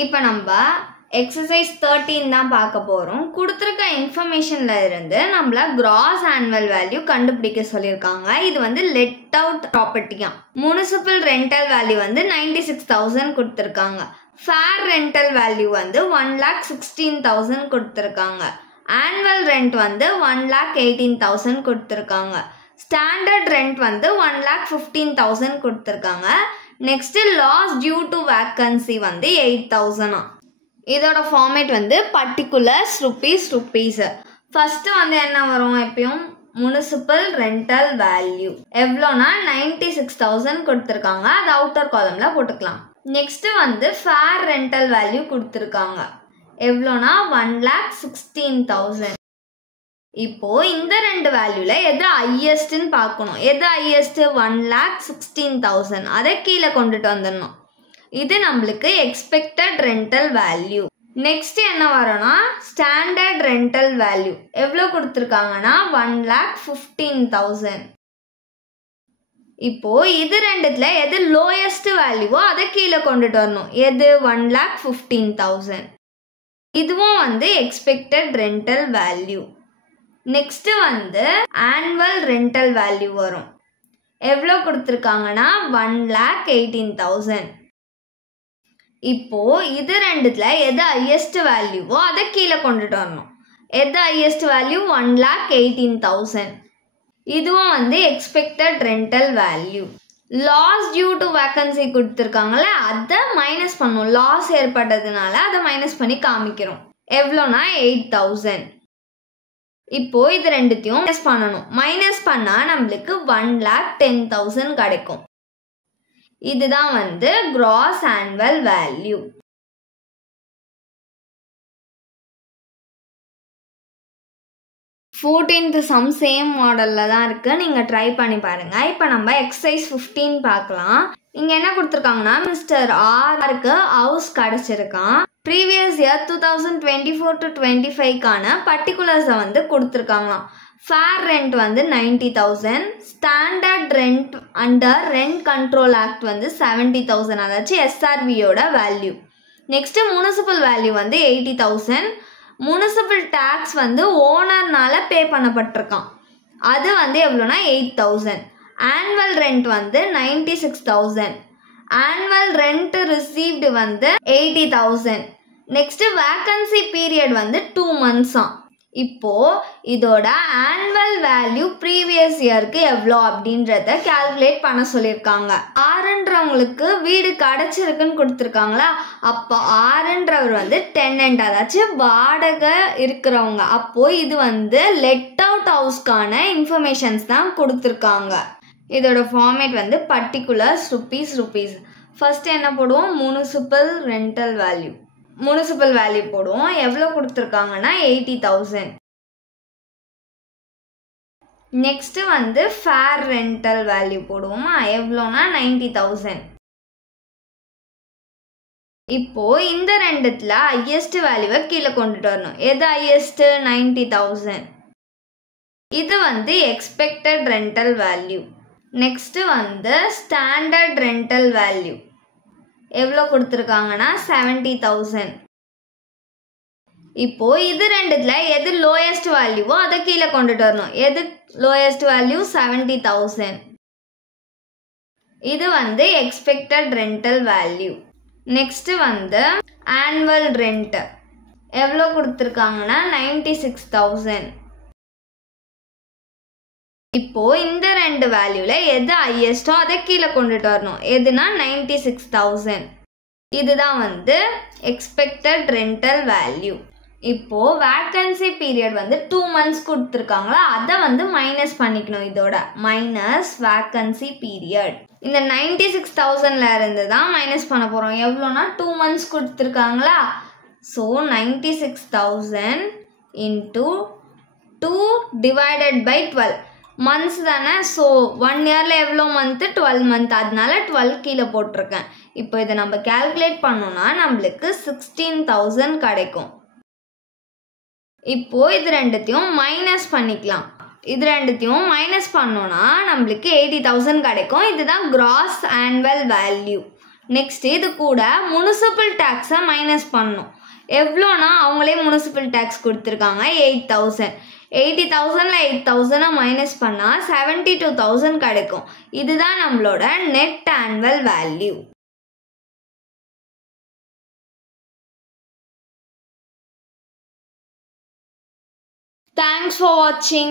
இப்போ நம்ம எக்ஸசைஸ் 13 தான் பார்க்க போகிறோம். கொடுத்துருக்க இன்ஃபர்மேஷனில் இருந்து நம்மள கிராஸ் ஆனுவல் வேல்யூ கண்டுபிடிக்க சொல்லியிருக்காங்க. இது வந்து லெட் அவுட் ப்ராப்பர்ட்டியாம். முனிசிபல் ரெண்டல் வேல்யூ வந்து 96,000 கொடுத்துருக்காங்க. ஃபேர் ரெண்டல் வேல்யூ வந்து 1,16,000 கொடுத்துருக்காங்க. ஆனுவல் ரெண்ட் வந்து 1,18,000 கொடுத்துருக்காங்க. ஸ்டாண்டர்ட் ரெண்ட் வந்து 1,15,000 கொடுத்துருக்காங்க. Next loss due to vacancy வந்து 8,000. இதோட ஃபார்மேட் வந்து பர்டிகுலர்ஸ் ருபீஸ். ஃபர்ஸ்ட் வந்து என்ன வரும், எப்பயும் முனிசிபல் ரெண்டல் வேல்யூ எவ்வளோனா 96,000 கொடுத்துருக்காங்க. அது அவுட்டர் காலம்ல போட்டுக்கலாம். நெக்ஸ்ட் வந்து ஃபேர் ரெண்டல் வேல்யூ கொடுத்துருக்காங்க. எவ்வளோனா 1,16,000. இப்போ இந்த ரெண்டு வேல்யூல எது ஹையஸ்ட்னு பார்க்கணும். எது ஹையஸ்ட் 1,16,000. அதை கீழே கொண்டுட்டு வந்துடணும். இது நம்மளுக்கு எக்ஸ்பெக்டட் ரெண்டல் வேல்யூ. நெக்ஸ்ட் என்ன வரும்னா ஸ்டாண்டர்ட் ரெண்டல் வேல்யூ எவ்வளோ கொடுத்துருக்காங்கன்னா 1,15,000. இப்போ இது ரெண்டுத்துல எது லோயஸ்ட் வேல்யூவோ அதை கீழே கொண்டுட்டு வரணும். எது 1,15,000. இதுவும் வந்து எக்ஸ்பெக்டட் ரெண்டல் வேல்யூ. நெக்ஸ்ட் வந்து ஆனுவல் ரெண்டல் வேல்யூ வரும். எவ்வளோ கொடுத்துருக்காங்கன்னா 1,18,000. இப்போ இது ரெண்டுத்துல எது ஹையஸ்ட் வேல்யூவோ அதை கீழே கொண்டுட்டு வரணும். எது ஹையஸ்ட் வேல்யூ 1,18,000. இதுவும் வந்து expected rental value. Loss due to vacancy கொடுத்துருக்காங்கல்ல, அதை மைனஸ் பண்ணும். லாஸ் ஏற்பட்டதுனால அதை மைனஸ் பண்ணி காமிக்கிறோம். எவ்வளோனா 8,000. இப்போ இது ரெண்டுத்தையும் மைனஸ் பண்ணணும். மைனஸ் பண்ணா நம்மளுக்கு 1,10,000 கிடைக்கும். இதுதான் வந்து gross annual value. Some same மாடல்ல தான் இருக்கு. நீங்க ட்ரை பண்ணி பாருங்க. இப்போ நம்ம எக்ஸசைஸ் 15 பார்க்கலாம். இங்க என்ன கொடுத்துருக்காங்கன்னா மிஸ்டர் ஆருக்கு ஹவுஸ் கிடைச்சிருக்கான். ப்ரீவியஸ் இயர் 2024 to 25க்கான பர்டிகுலர்ஸை வந்து கொடுத்துருக்காங்களாம். ஃபேர் ரெண்ட் வந்து 90,000. Standard rent under rent control act வந்து 70,000. அதாச்சும் எஸ்ஆர்வியோட வேல்யூ. நெக்ஸ்ட் முனிசிபல் வேல்யூ வந்து 80,000. முனிசிபல் டேக்ஸ் வந்து ஓனர்னால பே பண்ணப்பட்டிருக்கான். அது வந்து எவ்வளோனா 8,000. ஆனுவல் ரெண்ட் வந்து 96,000. ஆனுவல் ரெண்ட் ரிசீவ்டு வந்து 80,000. நெக்ஸ்ட் வேக்கன்சி பீரியட் வந்து 2 months. இப்போ இதோட ஆனுவல் வேல்யூ ப்ரீவியஸ் இயருக்கு எவ்வளோ அப்படின்றத கால்குலேட் பண்ண சொல்லியிருக்காங்க. ஆறுன்றவங்களுக்கு வீடு கிடைச்சிருக்குன்னு கொடுத்துருக்காங்களா, அப்போ ஆறுன்றவர் வந்து டெனன்ட், அதாச்சும் வாடகை இருக்கிறவங்க. அப்போ இது வந்து லெட் அவுட் ஹவுஸ்க்கான இன்ஃபர்மேஷன்ஸ் தான் கொடுத்துருக்காங்க. இதோட ஃபார்மேட் வந்து பர்டிகுலர்ஸ் ருபீஸ். ஃபர்ஸ்ட் என்ன போடுவோம், municipal rental value. Municipal value போடுவோம். எவ்வளோ கொடுத்துருக்காங்கன்னா 80,000. நெக்ஸ்ட் வந்து ஃபேர் ரெண்டல் வேல்யூ போடுவோமா, எவ்வளோனா 90,000. இப்போ இந்த ரெண்டுத்துல ஹையஸ்ட் வேல்யூவை கீழே கொண்டுட்டு வரணும். எது ஹையஸ்ட் 90,000. இது வந்து எக்ஸ்பெக்டட் ரெண்டல் வேல்யூ. நெக்ஸ்ட் வந்து ஸ்டாண்டர்ட் ரெண்டல் வேல்யூ எவ்வளோ கொடுத்துருக்காங்கன்னா 70,000. இப்போ இது ரெண்டுத்துல எது லோயஸ்ட் வேல்யூவோ அதை கீழே கொண்டுட்டு வரணும். எது லோயஸ்ட் வேல்யூ 70,000. இது வந்து எக்ஸ்பெக்டட் ரெண்டல் வேல்யூ. நெக்ஸ்ட் வந்து ஆனுவல் ரெண்ட் எவ்வளோ கொடுத்துருக்காங்கன்னா 96,000. இப்போ இந்த ரெண்டு வேல்யூல எது ஹையஸ்டோ அதை கீழே கொண்டுட்டு வரணும். எதுனா 96,000. இதுதான் வந்து எக்ஸ்பெக்டட் ரெண்டல் வேல்யூ. இப்போ வேக்கன்சி பீரியட் வந்து 2 months கொடுத்துருக்காங்களா, அதை வந்து மைனஸ் பண்ணிக்கணும். இதோட மைனஸ் வேக்கன்சி பீரியட். இந்த 96,000ல இருந்து தான் மைனஸ் பண்ண போறோம். எவ்வளோனா 2 months கொடுத்துருக்காங்களா, so 96,000 into 2 divided by 12 months தானே. ஸோ 1 yearல எவ்வளோ மந்த்து, 12 month. அதனால 12 கீழே போட்டிருக்கேன். இப்போ இதை நம்ம கால்குலேட் பண்ணோம்னா நம்மளுக்கு 16,000 கிடைக்கும். இப்போ இது ரெண்டுத்தையும் மைனஸ் பண்ணிக்கலாம். இது ரெண்டுத்தையும் மைனஸ் பண்ணோம்னா நம்மளுக்கு 80,000 கிடைக்கும். இதுதான் கிராஸ் ஆனுவல் வேல்யூ. நெக்ஸ்ட் இது கூட முனிசிபல் டேக்ஸை மைனஸ் பண்ணணும். எவ்வளோனா அவங்களே முனிசிபல் டேக்ஸ் கொடுத்துருக்காங்க 8,000. 80,000ல் 8,000 மைனஸ் பண்ணால் 72,000 கிடைக்கும். இதுதான் நம்மளோட net annual value. Thanks for watching.